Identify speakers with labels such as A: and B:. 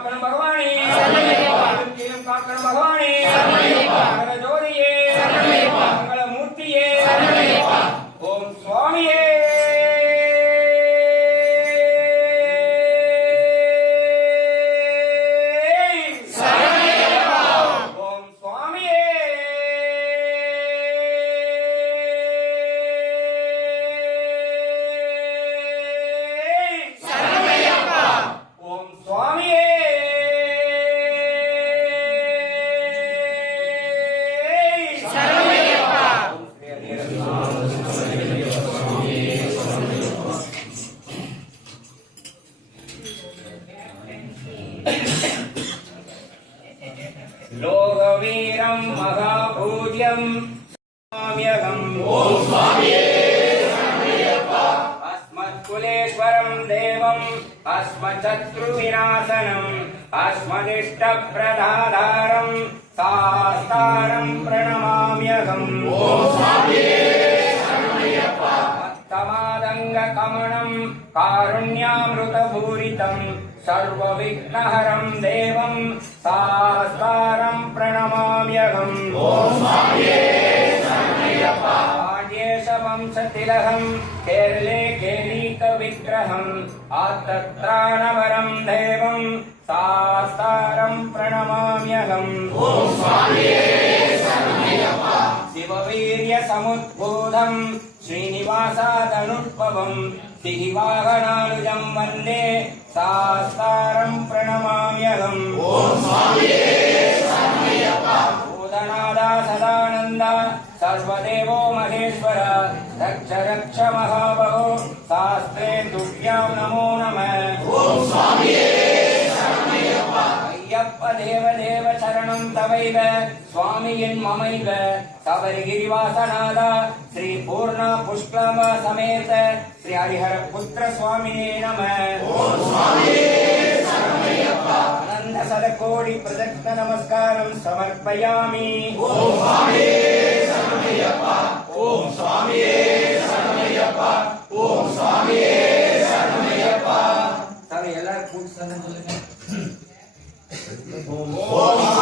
A: Kapan Barwani. लोकवीरं महापूज्यं स्वाम्यहम् ॐ स्वामिये अस्मत्कुलेश्वरं देवम् अस्मशत्रुविनाशनम् अस्मदिष्टप्रदाधारम् सास्तारं प्रणमाम्यहम् तमादङ्गकमणम् कारुण्यामृतपूरितम् सर्वविघ्नहरं देवम् सास्तारं प्रणमाम्यहम् आर्येशवंशतिलहम् केरले केलीकविग्रहम् आतत्राणवरं देवम् सास्तारं प्रणमाम्यहम् शिववीर्यसमुद्बोधम् श्रीनिवासादनुद्भवम् सिहिवाहनानुजम् वन्दे சாஸ்தாரம் பிரணமாமியகம். ஓம் சுவாமியே சரணமையப்பா பூதநாதா சதானந்தா சர்வதேவோ மகேஸ்வர ரக்ஷ ரக்ஷ மகாபகோ சாஸ்திரே துர்யாம் நமோ நம. ஓம் சுவாமியே சரணமையப்பா ஐயப்ப தேவ தேவ சரணம் தவைவ சுவாமியின் மமைவ தவறிகிரிவாசநாதா ஸ்ரீ பூர்ணா புஷ்கலம சமேத ஸ்ரீ ஹரிஹர புத்திர சுவாமியே நம. प्रदत्त नमस्कारं समर्पयामि ॐ स्वामी शरणमय्यप्पा ॐ स्वामी शरणमय्यप्पा ॐ स्वामी शरणमय्यप्पा சாமி எல்லாரும் கூட்டு சொல்லுங்க ஓம்